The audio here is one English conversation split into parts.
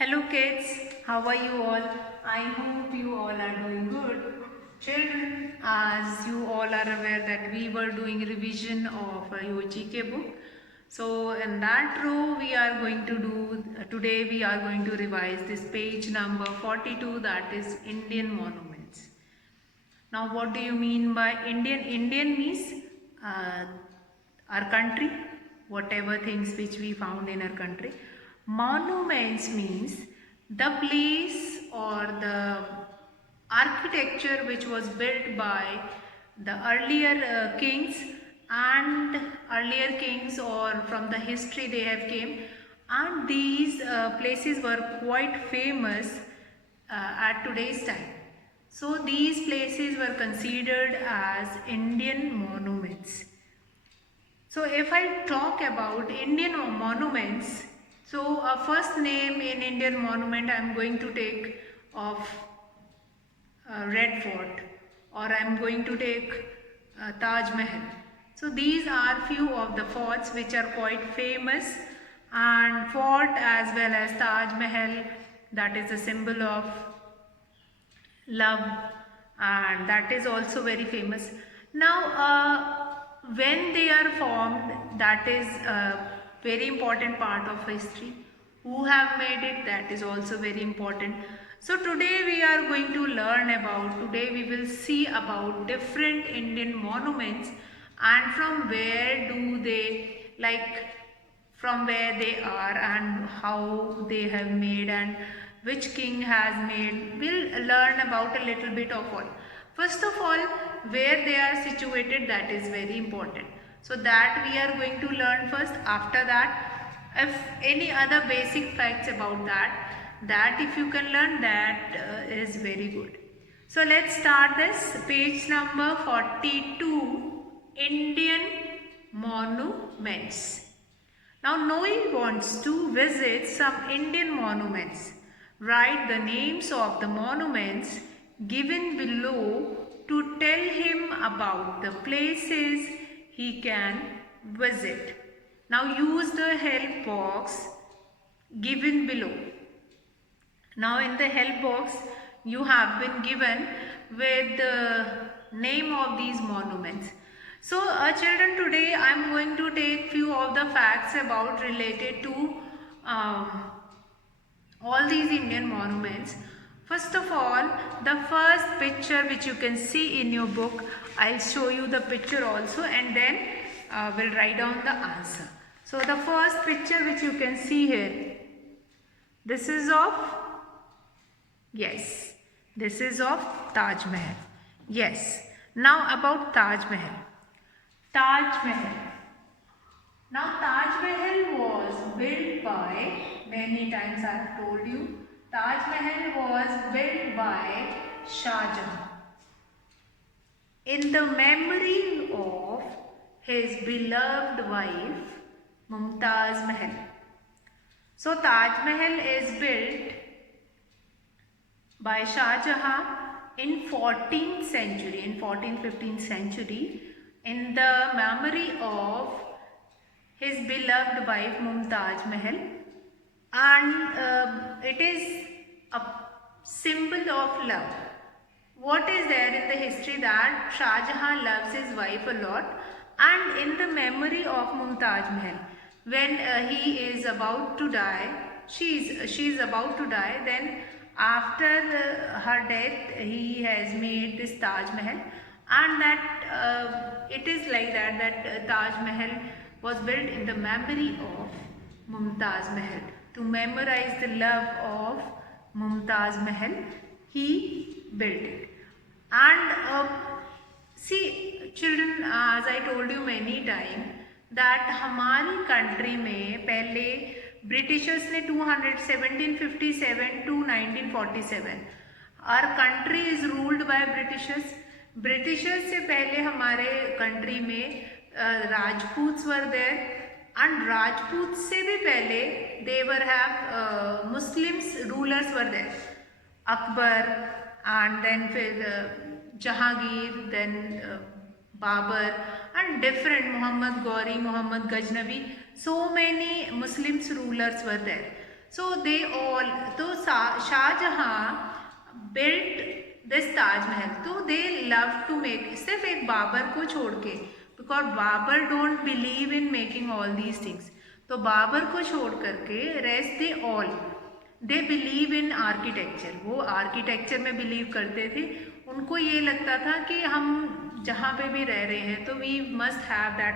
Hello kids, how are you all? I hope you all are doing good. Children, as you all are aware that we were doing revision of your GK book. So in that row we are going to do, today we are going to revise this page number 42, that is Indian monuments. Now what do you mean by Indian? Indian means uh, our country, whatever things which we found in our country. Monuments means the place or the architecture which was built by the earlier kings and earlier kings, or from the history they have came, and these places were quite famous at today's time. So these places were considered as Indian monuments. So if I talk about Indian monuments, so a first name in Indian monument I am going to take of Red Fort, or I am going to take Taj Mahal. So these are few of the forts which are quite famous, and fort as well as Taj Mahal, that is a symbol of love, and that is also very famous. Now when they are formed, that is a very important part of history. Who have made it, that is also very important. So today we are going to learn about, today we will see about different Indian monuments, and from where do they, like from where they are and how they have made and which king has made. We'll learn about a little bit of all. First of all, where they are situated, that is very important. So that we are going to learn first. After that, if any other basic facts about that if you can learn, that is very good. So let's start this page number 42, Indian monuments. Now Noe wants to visit some Indian monuments. Write the names of the monuments given below to tell him about the places he can visit. Now use the help box given below. Now in the help box you have been given with the name of these monuments. So children, today I am going to take few of the facts about related to all these Indian monuments. First of all, the first picture which you can see in your book, I'll show you the picture also, and then we'll write down the answer. So the first picture which you can see here, this is of, yes, this is of Taj Mahal. Yes. Now about Taj Mahal. Taj Mahal. Now Taj Mahal was built by, many times I have told you, Taj Mahal was built by Shah Jahan in the memory of his beloved wife Mumtaz Mahal. So Taj Mahal is built by Shah Jahan in 14th century, in 14th-15th century, in the memory of his beloved wife Mumtaz Mahal, and it is a symbol of love. What is there in the history that Shah Jahan loves his wife a lot, and in the memory of Mumtaz Mahal, when he is about to die, she is about to die, then after her death he has made this Taj Mahal, and that it is like that Taj Mahal was built in the memory of Mumtaz Mahal, to memorize the love of Mumtaz Mahal. He built it. And see children, as I told you many times that हमारी country में पहले Britishers ने 1757 to 1947, our country is ruled by Britishers. Britishers से पहले हमारे country में Rajputs were there, and Rajput से भी पहले there have Muslims rulers were there, Akbar, and then Jahangir, then Babur, and different Muhammad Ghori, Muhammad Ghaznavi, so many Muslims rulers were there. So they all, तो Shahjahan built this Taj Mahal, तो दे love to make, सिर्फ एक बाबर को छोड़ के, because Babur don't believe in making all these things, तो बाबर को छोड़ करके rest they all they believe in architecture, वो आर्किटेक्चर में बिलीव करते थे। उनको ये लगता था कि हम जहाँ पे भी रह रहे हैं तो we must have that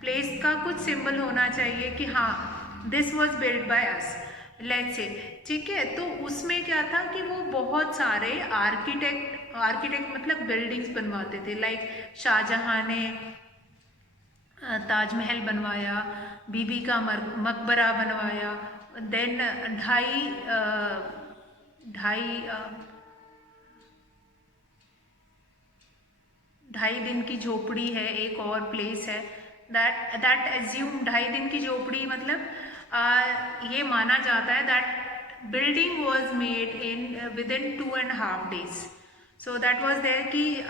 place का कुछ सिंबल होना चाहिए कि हाँ this was build by us, let's say, ठीक है। तो उसमें क्या था कि वो बहुत सारे आर्किटेक्ट मतलब बिल्डिंग्स बनवाते थे, लाइक शाहजहां ने ताजमहल बनवाया, बीबी का मकबरा बनवाया, देन ढाई दिन की झोपड़ी है, एक और प्लेस है दैट एज्यूम, 2.5 दिन की झोपड़ी मतलब ये माना जाता है that building was made in with in 2.5 days। So that was there कि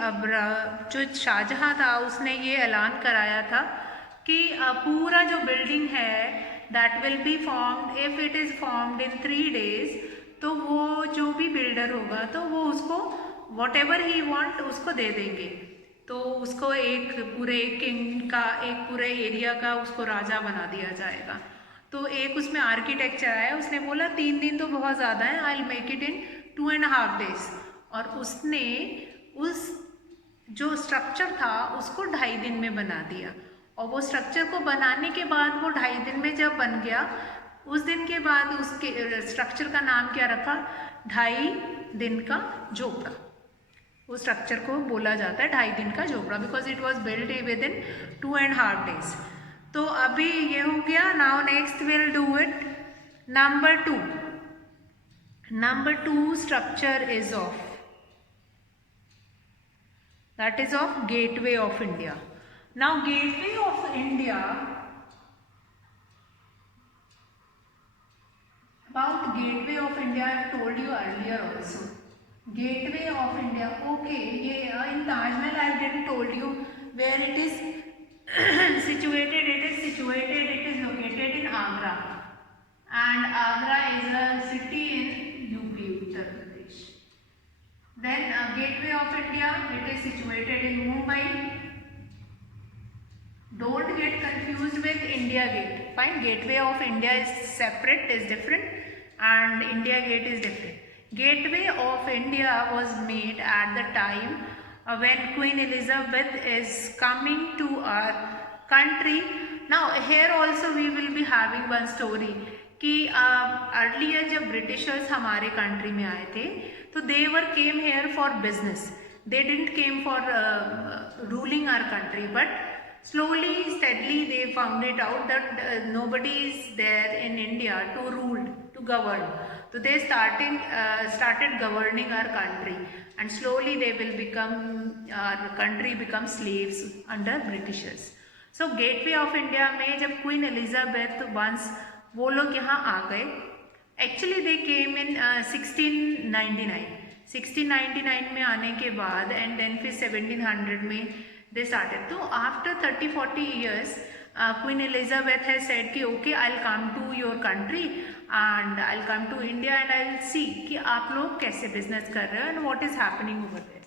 जो शाहजहां था उसने ये ऐलान कराया था कि पूरा जो बिल्डिंग है that will be formed, if it is formed in 3 days, तो वो जो भी बिल्डर होगा तो वो उसको वॉट एवर ही वॉन्ट उसको दे देंगे। तो उसको एक पूरे किंग का, एक पूरे एरिया का उसको राजा बना दिया जाएगा। तो एक उसमें आर्किटेक्चर आया, उसने बोला 3 दिन तो बहुत ज़्यादा है, I will make it in 2.5 days, और उसने उस जो स्ट्रक्चर था उसको 2.5 दिन में बना दिया। और वो स्ट्रक्चर को बनाने के बाद वो 2.5 दिन में जब बन गया, उस दिन के बाद उसके स्ट्रक्चर का नाम क्या रखा, 2.5 दिन का झोपड़ा। वो स्ट्रक्चर को बोला जाता है 2.5 दिन का झोपड़ा, because it was build with in 2.5 days। तो अभी ये हो गया। Now next will do it number 2। Number 2 structure is of, that is of Gateway of India. Now Gateway of India, about Gateway of India I have told you earlier also. Gateway of India, okay, ये in Taj Mahal I didn't told you where it is situated. It is located in Agra, and Agra is a city in UP, Uttar Pradesh. Then Gateway of India, it is situated in Mumbai. Don't get confused with India Gate. Fine, Gateway of India is separate, is different, and India Gate is different. Gateway of India was made at the time when Queen Elizabeth is coming to our country. Now here also we will be having one story कि earlier जब Britishers हमारे country में आए थे तो they were came here for business, they didn't came for ruling our country, but slowly steadily they found it out that nobody is there in India to rule, to govern, so they started governing our country, and slowly they will become, our country become slaves under Britishers. So Gateway of India में जब Queen Elizabeth once वो लोग यहाँ आ गए, actually they केम इन 1699 में आने के बाद, एंड देन फिर 1700 में दे स्टार्टेड। तो after 30-40 years Queen Elizabeth has said कि okay I will come to your country and I will come to India and I will see कि आप लोग कैसे बिजनेस कर रहे हो and what is happening over there.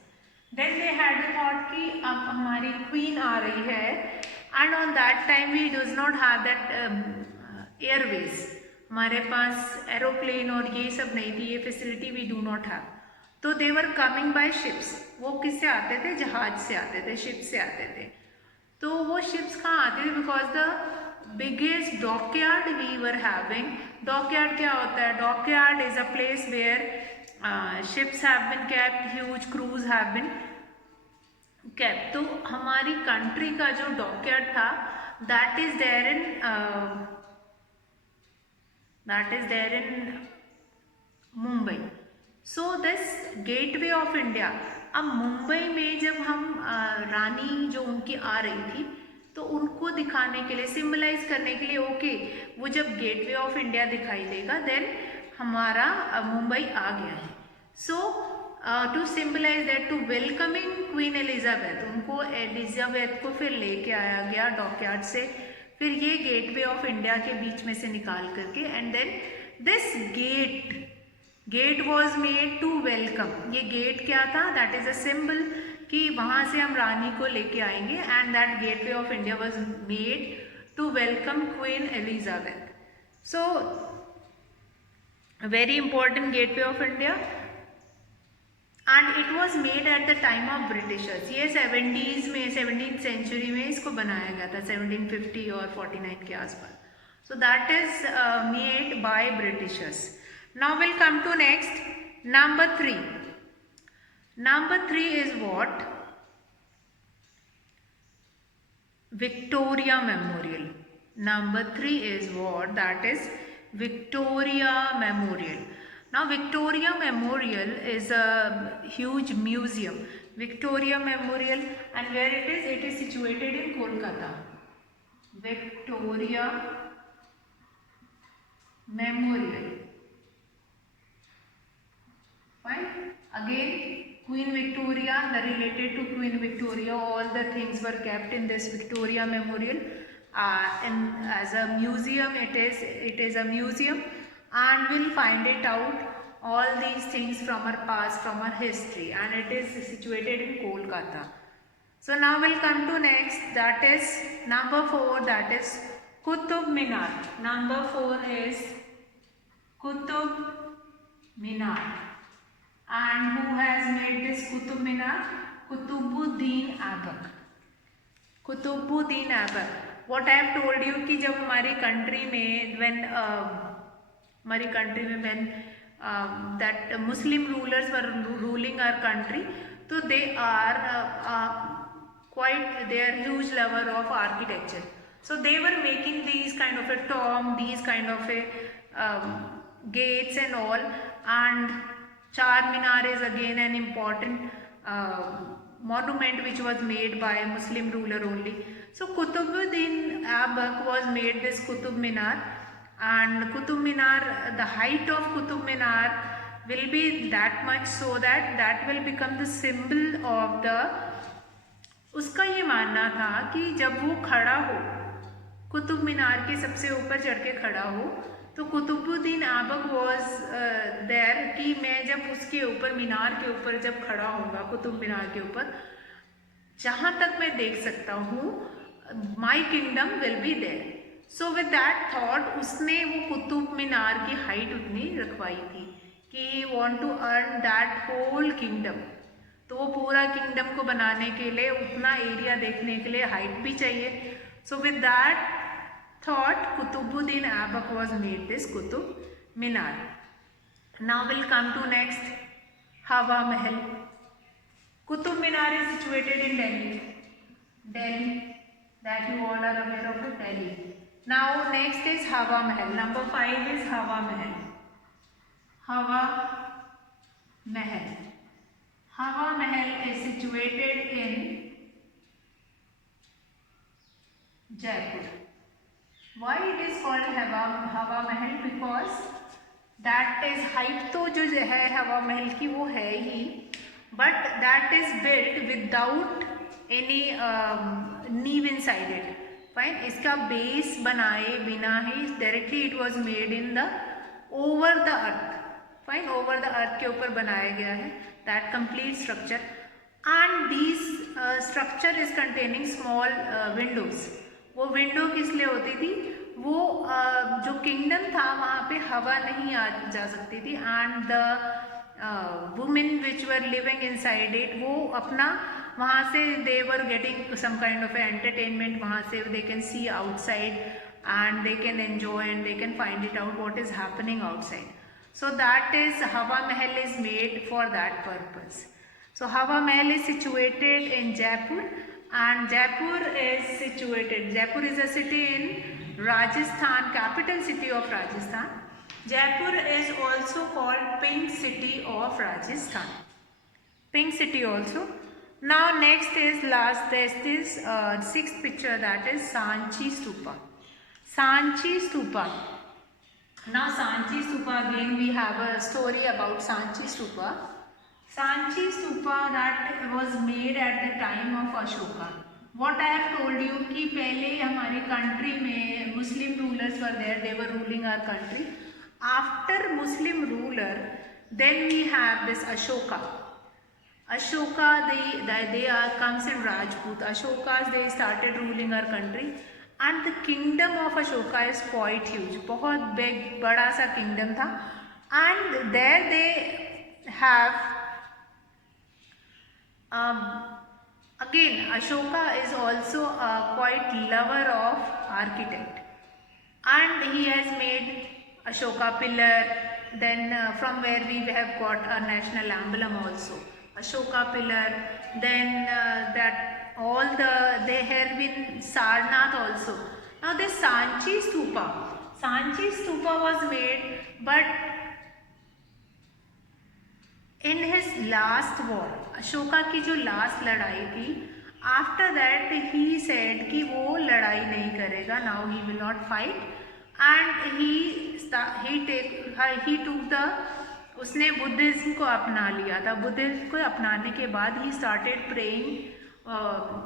Then they had thought कि अब हमारी क्वीन आ रही है, and on that time we does not have that airways, हमारे पास एरोप्लेन और ये सब नहीं थी, ये facility we do not have. तो they were coming by ships. वो किससे आते थे? जहाज से आते थे, शिप से आते थे। तो वो शिप्स कहाँ आते थे? Because the biggest dockyard we were having. Dockyard क्या होता है? Dockyard is a place where ships have been kept, huge cruise have been kept. तो हमारी कंट्री का जो डॉकयार्ड था that is there in Mumbai. So this gateway of India, अब मुंबई में जब हम रानी जो उनकी आ रही थी तो उनको दिखाने के लिए, सिंबलाइज करने के लिए, ओके वो जब गेटवे ऑफ इंडिया दिखाई देगा देन हमारा मुंबई आ गया है। So to symbolise that, to welcoming Queen Elizabeth, उनको एलिजाबेथ को फिर लेके आया गया डॉकयार्ड से, फिर ये गेटवे ऑफ इंडिया के बीच में से निकाल करके, and then This gate was made to welcome. ये gate क्या था? That is a symbol कि वहाँ से हम रानी को लेके आएंगे, and that gateway of India was made to welcome Queen Elizabeth. So a very important gateway of India, and it was made at the time of Britishers. ये 70s में 17th century में इसको बनाया गया था, 1750 और 49 के आसपास. So that is made by Britishers. Now we'll come to next, number 3. Number 3 is what? Victoria Memorial. Number 3 is what? That is Victoria Memorial. Now Victoria Memorial is a huge museum. Victoria Memorial, and where it is? It is situated in Kolkata. Victoria Memorial. Fine. Again, Queen Victoria, the related to Queen Victoria, all the things were kept in this Victoria Memorial. And as a museum, it is a museum, and we'll find it out all these things from our past, from our history, and it is situated in Kolkata. So now we'll come to next, that is number 4, that is Qutub Minar. Number 4 is Qutub Minar. And who has made this Qutub Minar? Qutbuddin Aibak. Qutbuddin Aibak. What I have told you कि जब हमारी country में when that Muslim rulers were ruling our country, so they are they are huge lover of architecture. So they were making these kind of a tomb, these kind of a gates and all, and Charminar is again an important monument which was made by a Muslim ruler only. So Qutbuddin Aibak was made this Qutub Minar, and Qutub Minar, the height of Qutub Minar will be that much, so that will become the symbol of the. उसका ये मानना था कि जब वो खड़ा हो, कुतुब मीनार के सबसे ऊपर चढ़ के खड़ा हो, तो कुतुबुद्दीन ऐबक वॉज देयर कि मैं जब उसके ऊपर मीनार के ऊपर जब खड़ा होऊंगा, कुतुब मीनार के ऊपर, जहाँ तक मैं देख सकता हूँ, my kingdom will be there. So with that thought उसने वो कुतुब मीनार की हाइट उतनी रखवाई थी कि want to earn that whole kingdom. तो वो पूरा किंगडम को बनाने के लिए, उतना एरिया देखने के लिए हाइट भी चाहिए. सो with that thought Qutbuddin Aibak was made this Qutub Minar. Now we'll come to next, Hawa Mahal. Qutub Minar is situated in Delhi, that you all are aware of it, Delhi. Now next is Hawa Mahal. Number 5 is Hawa Mahal. Hawa Mahal. Hawa Mahal is situated in Jaipur. Why it is called Hawa Mahal? Because that is height तो जो है हवा महल की वो है ही, but that is built without any niche inside it. Fine. इसका base बनाए बिना ही directly it was made in the over the earth. Fine. Over the earth के ऊपर बनाया गया है that complete structure, and this structure is containing small windows. वो window किस लिए होती थी? वो जो किंगडम था वहाँ पे हवा नहीं आ जा सकती थी, and the women which were living inside it, वो अपना वहाँ से they were getting some kind of entertainment. वहाँ से they can see outside and they can enjoy and they can find it out what is happening outside. So that is Hawa Mahal is made for that purpose. So Hawa Mahal is situated in Jaipur. And Jaipur is a city in Rajasthan, capital city of Rajasthan. Jaipur is also called Pink City of Rajasthan. Pink City also. Now next is sixth picture, that is Sanchi Stupa. Sanchi Stupa. Now Sanchi Stupa, again we have a story about Sanchi Stupa. Sanchi Stupa that was made at the time of Ashoka. What I have told you कि पहले हमारी country में Muslim rulers were there, they were ruling our country, after Muslim ruler, then we have this Ashoka. Ashoka, they are comes in Rajput. Ashokas, they started ruling our country, and the kingdom of Ashoka is quite huge. बहुत big, बड़ा सा kingdom था, and there they have again Ashoka is also a quite lover of architect, and he has made Ashoka pillar. Then from where we have got a national emblem also, Ashoka pillar. Then that all they have been Sarnath also. Now this Sanchi Stupa was made, but in his last war, Ashoka की जो last लड़ाई थी, after that he said कि वो लड़ाई नहीं करेगा, now he will not fight, and he took the उसने बुद्धिज्म को अपना लिया था. बुद्धिज्म को अपनाने के बाद ही started praying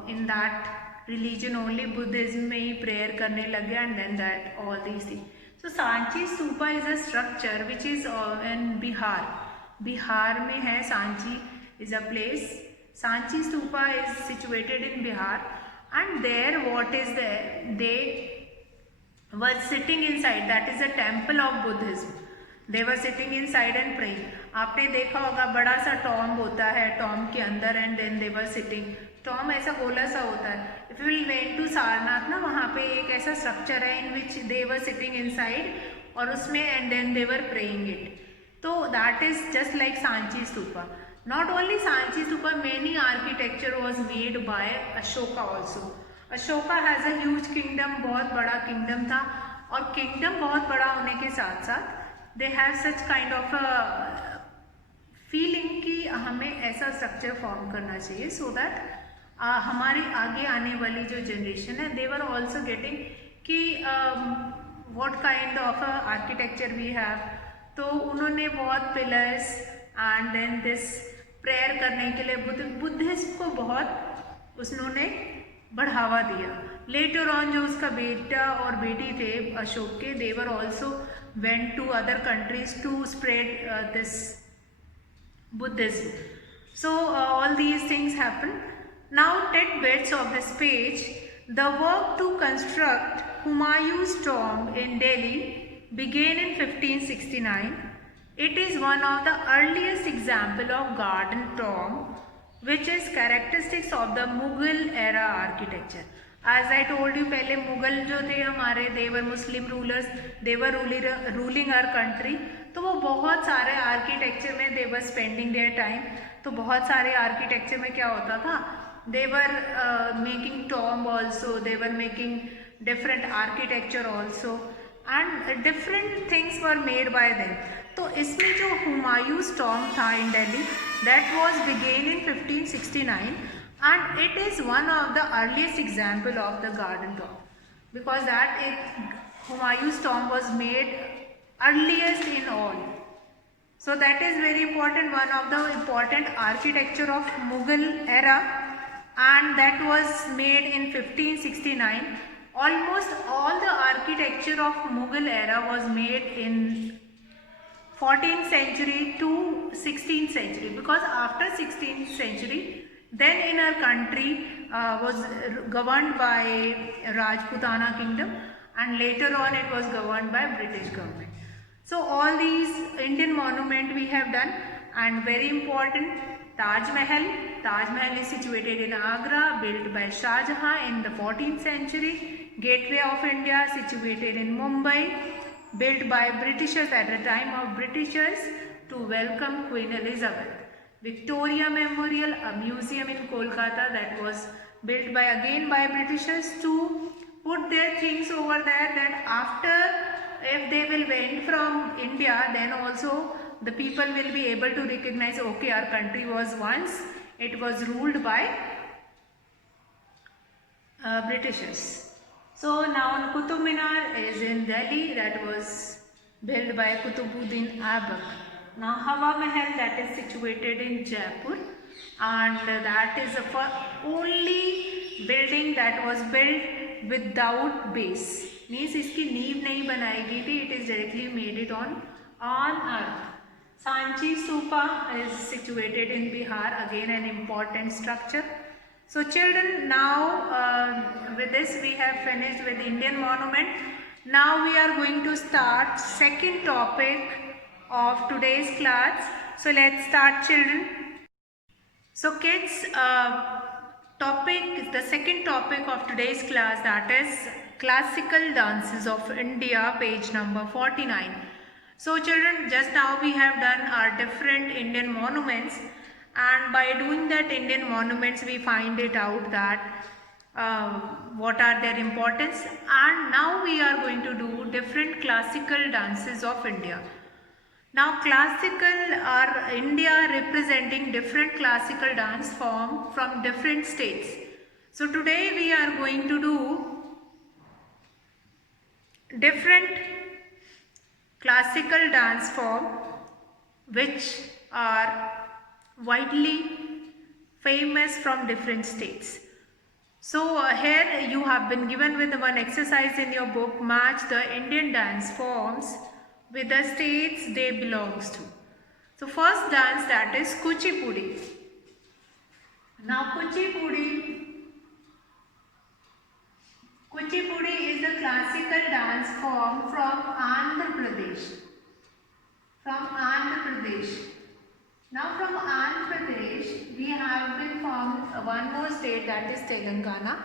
in that religion only. Buddhism में ही प्रेयर करने लगे, and then that all these things. So Sanchi stupa is a structure which is in Bihar में है. Sanchi is a place. Sanchi Stupa is situated in Bihar, and there what is there? They were sitting inside. That is a temple of Buddhism. They were sitting inside and praying. आपने देखा होगा बड़ा सा Tom होता है, tomb के अंदर, and then they were sitting. Tomb ऐसा गोला सा होता है. If you will went to Sarnath ना, वहाँ पे एक ऐसा स्ट्रक्चर है इन विच दे वर सिटिंग इनसाइड, और उसमें and then they were praying it. तो that is just like Sanchi stupa. Not only Sanchi Stupa, many architecture was made by Ashoka also. Ashoka has a huge kingdom, बहुत बड़ा kingdom था, और kingdom बहुत बड़ा होने के साथ साथ they have such kind of a feeling कि हमें ऐसा structure form करना चाहिए, so that हमारी आगे आने वाली जो generation है, they were also getting कि what kind of architecture we have. तो उन्होंने बहुत pillars and then this prayer करने के लिए बुद्धिज्म को बहुत उन्होंने बढ़ावा दिया. लेटर ऑन जो उसका बेटा और बेटी थे अशोक के, they were also went to other countries to spread this Buddhism. So all these things happen. Now tidbits of this page. The work to construct Humayun's tomb in Delhi began in 1569. It is one of the earliest example of garden tomb, which is characteristics of the Mughal era architecture. As I told you, पहले मुगल जो थे हमारे, they were Muslim rulers, they were ruling our country. तो वो बहुत सारे architecture में they were spending their time. तो बहुत सारे आर्किटेक्चर में क्या होता था, they were making tomb also, they were making different architecture also, and different things were made by them. तो इसमें जो हुमायूं's tomb था in Delhi, that was began in 1569, and it is one of the earliest example of the garden tomb, because that Humayun's tomb was made earliest in all. So that is very important, one of the important architecture of Mughal era, and that was made in 1569. Almost all the architecture of Mughal era was made in 14th century to 16th century, because after 16th century, then in our country was governed by Rajputana kingdom, and later on it was governed by British government. So all these Indian monument we have done, and very important, Taj Mahal. Taj Mahal is situated in Agra, built by Shah Jahan in the 14th century. Gateway of India, situated in Mumbai, built by Britishers at the time of Britishers to welcome Queen Elizabeth. Victoria Memorial, a museum in Kolkata, that was built again by Britishers to put their things over there, that after, if they will went from India, then also the people will be able to recognize, okay, our country was once, it was ruled by Britishers. So now Qutub Minar is in Delhi, that was built by Qutubuddin Aibak. Now Hawa Mahal, that is situated in Jaipur, and that is the only building that was built without base. Means इसकी नींव नहीं बनाई गई थी, it is directly made it on earth. Sanchi Stupa is situated in Bihar, again an important structure. So children, now with this we have finished with Indian monument. Now we are going to start second topic of today's class. So let's start, children. So kids, the second topic of today's class, that is classical dances of India, page number 49. So children, just now we have done our different Indian monuments, and by doing that Indian monuments we find it out that what are their importance, and now we are going to do different classical dances of India. Now classical are India representing different classical dance form from different states. So today we are going to do different classical dance form which are widely famous from different states. So here you have been given with one exercise in your book, match the Indian dance forms with the states they belongs to. So first dance, that is Kuchipudi. Now Kuchipudi is the classical dance form from Andhra Pradesh. Now from Andhra Pradesh we have been formed one more state, that is Telangana,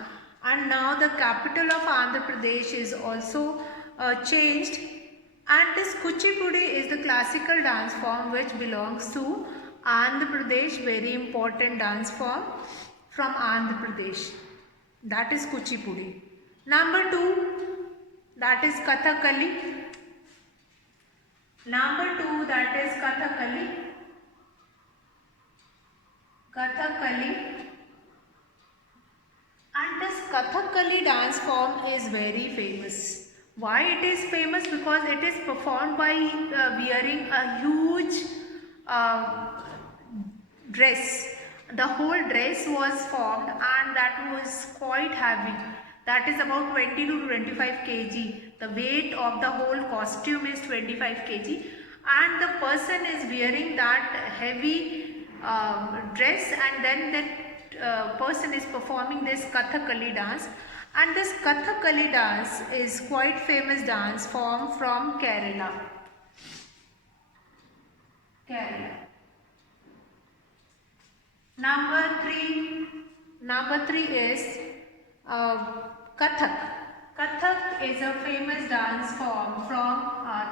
and now the capital of Andhra Pradesh is also changed, and this Kuchipudi is the classical dance form which belongs to Andhra Pradesh, very important dance form from Andhra Pradesh, that is Kuchipudi. Number 2, that is Kathakali. And this Kathakali dance form is very famous. Why it is famous? Because it is performed by wearing a huge dress. The whole dress was formed and that was quite heavy. That is about 20 to 25 kg. The weight of the whole costume is 25 kg, and the person is wearing that heavy dress, and then that person is performing this Kathakali dance. And this Kathakali dance is quite famous dance form from Kerala. Number 3 is Kathak. Kathak is a famous dance form from our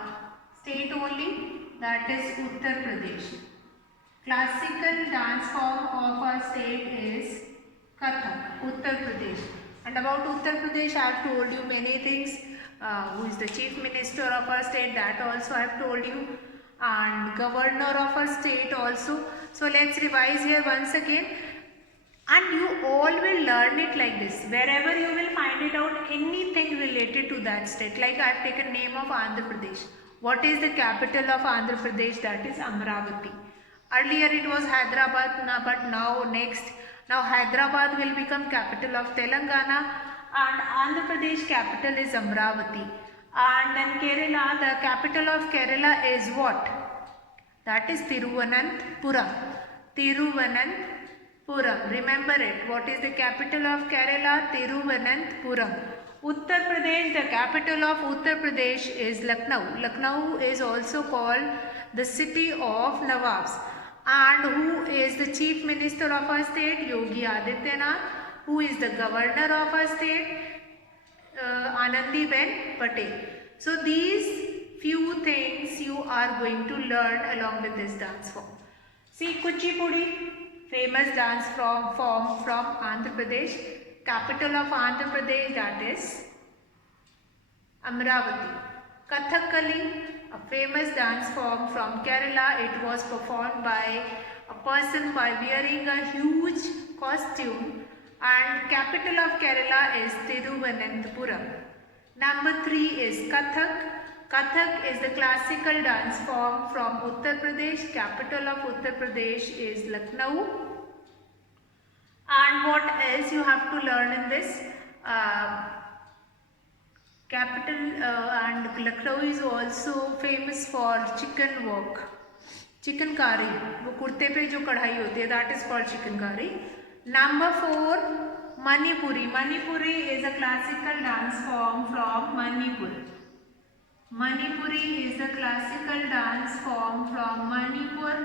state only, that is Uttar Pradesh. Classical dance form of our state is Kathak, Uttar Pradesh. And about Uttar Pradesh I have told you many things. Who is the chief minister of our state, that also I have told you, and governor of our state also. So let's revise here once again. And you all will learn it like this. Wherever you will find it out, anything related to that state. Like I have taken name of Andhra Pradesh. What is the capital of Andhra Pradesh? That is Amravati. Earlier it was Hyderabad, but now Hyderabad will become capital of Telangana, and Andhra Pradesh capital is Amravati. And then Kerala, the capital of Kerala is what? That is Thiruvananthapuram. Remember it. What is the capital of Kerala? Thiruvananthapuram. Uttar Pradesh, the capital of Uttar Pradesh is Lucknow. Lucknow is also called the city of Nawabs. And who is the chief minister of our state? Yogi Adityanath. Who is the governor of our state? Anandiben Patel. So these few things you are going to learn along with this dance form. See, Kuchipudi, famous dance form from Andhra Pradesh. Capital of Andhra Pradesh, that is Amravati. Kathakali, a famous dance form from Kerala. It was performed by a person by wearing a huge costume, and capital of Kerala is Thiruvananthapuram. Number 3 is Kathak. Kathak is the classical dance form from Uttar Pradesh. Capital of Uttar Pradesh is Lucknow. And what else you have to learn in this? capital, and Lucknow is also famous for chicken wok, chicken curry. वो कुर्ते पे जो कढ़ाई होती है, that is called chicken curry. Number 4, Manipuri. Manipuri is a classical dance form from Manipur. Manipuri is a classical dance form from Manipur.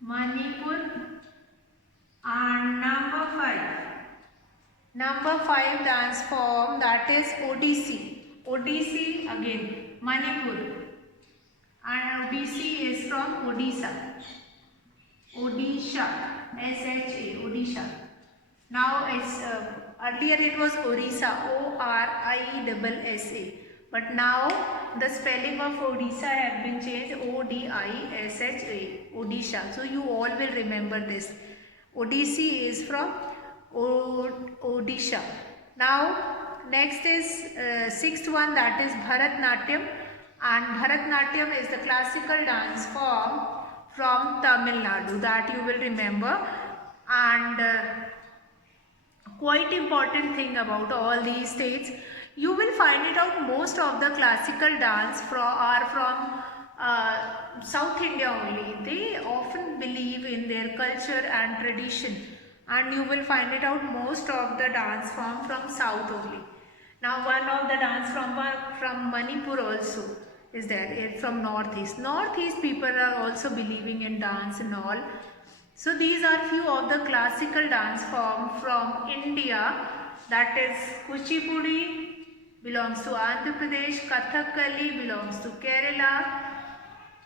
Manipur. And number 5 dance form, that is Odissi. Odissi again Manipur, and Odissi is from Odisha. Odisha, S-H-A, Odisha. Now it's earlier it was Orissa, O-R-I-S-S-A, but now the spelling of Odisha have been changed, O-D-I-S-H-A, Odisha. So you all will remember this. Odissi is from Odisha. Now next is sixth one, that is Bharatnatyam, and Bharatnatyam is the classical dance form from Tamil Nadu, that you will remember. And quite important thing about all these states, you will find it out, most of the classical dance are from South India only. They often believe in their culture and tradition, and you will find it out most of the dance form from South only. Now one of the dance from Manipur also is there, from Northeast. Northeast people are also believing in dance and all. So these are few of the classical dance form from India, that is Kuchipudi belongs to Andhra Pradesh, Kathakali belongs to Kerala,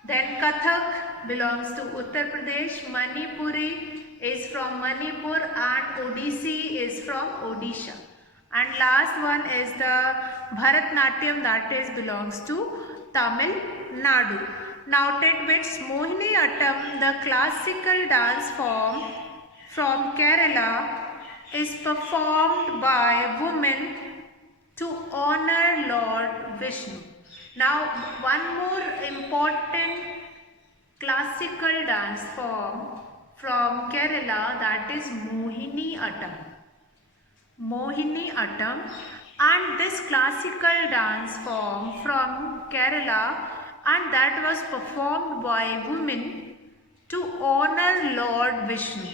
then Kathak belongs to Uttar Pradesh, Manipuri is from Manipur, and Odissi is from Odisha. And last one is the Bharatnatyam, that is belongs to Tamil Nadu. Now tidbits, Mohiniyattam, the classical dance form from Kerala, is performed by women to honor Lord Vishnu. Now one more important classical dance form from Kerala, that is Mohiniyattam. Mohiniyattam, and this classical dance form from Kerala, and that was performed by women to honor Lord Vishnu.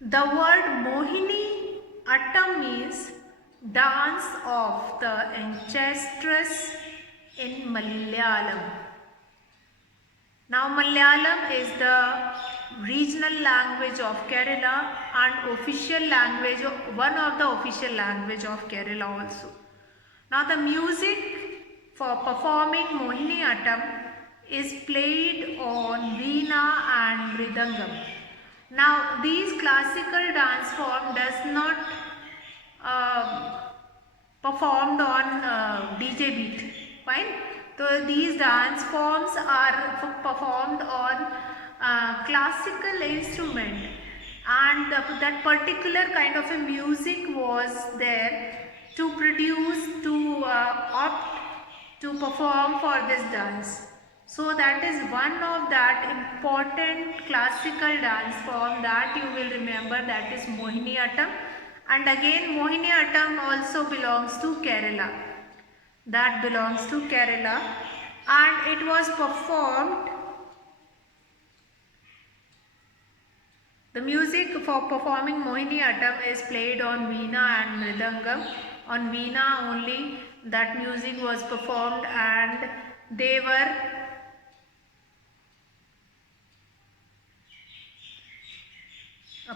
The word Mohiniyattam means dance of the enchantress in Malayalam. Now Malayalam is the regional language of Kerala and official language, one of the official language of Kerala also. Now the music for performing Mohiniyattam is played on veena and mridangam. Now these classical dance form does not performed on DJ beat, fine. So these dance forms are performed on classical instrument, and that particular kind of a music was there to produce, to opt to perform for this dance. So that is one of that important classical dance form that you will remember, that is Mohiniyattam. And again Mohiniyattam also belongs to Kerala, that belongs to Kerala, and it was performed, the music for performing Mohiniyattam is played on veena and mridangam. On veena only that music was performed, and they were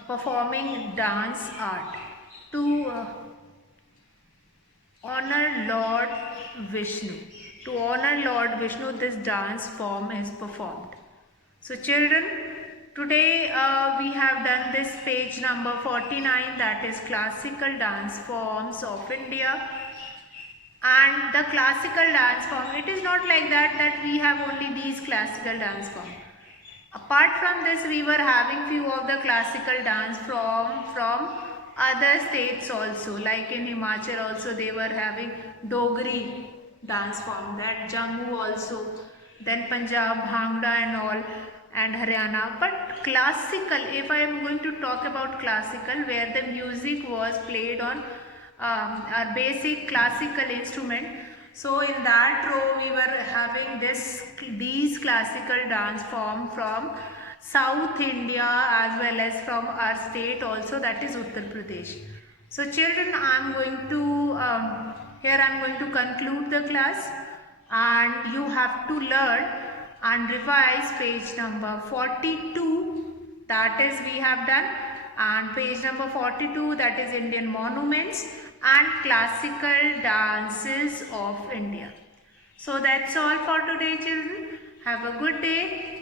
performing dance art to honor Lord Vishnu. To honor Lord Vishnu, this dance form is performed. So children, today we have done this page number 49, that is classical dance forms of India. And the classical dance form, it is not like that we have only these classical dance forms. Apart from this, we were having few of the classical dance from other states also, like in Himachal also they were having Dogri dance form, that Jammu also, then Punjab, Bhangra and all, and Haryana. But classical, if I am going to talk about classical, where the music was played on our basic classical instrument. So in that row we were having these classical dance form from South India as well as from our state also, that is Uttar Pradesh. So children, I am going to here I am going to conclude the class, and you have to learn and revise page number 42, that is we have done, and page number 42, that is Indian monuments and classical dances of India. So that's all for today children. Have a good day.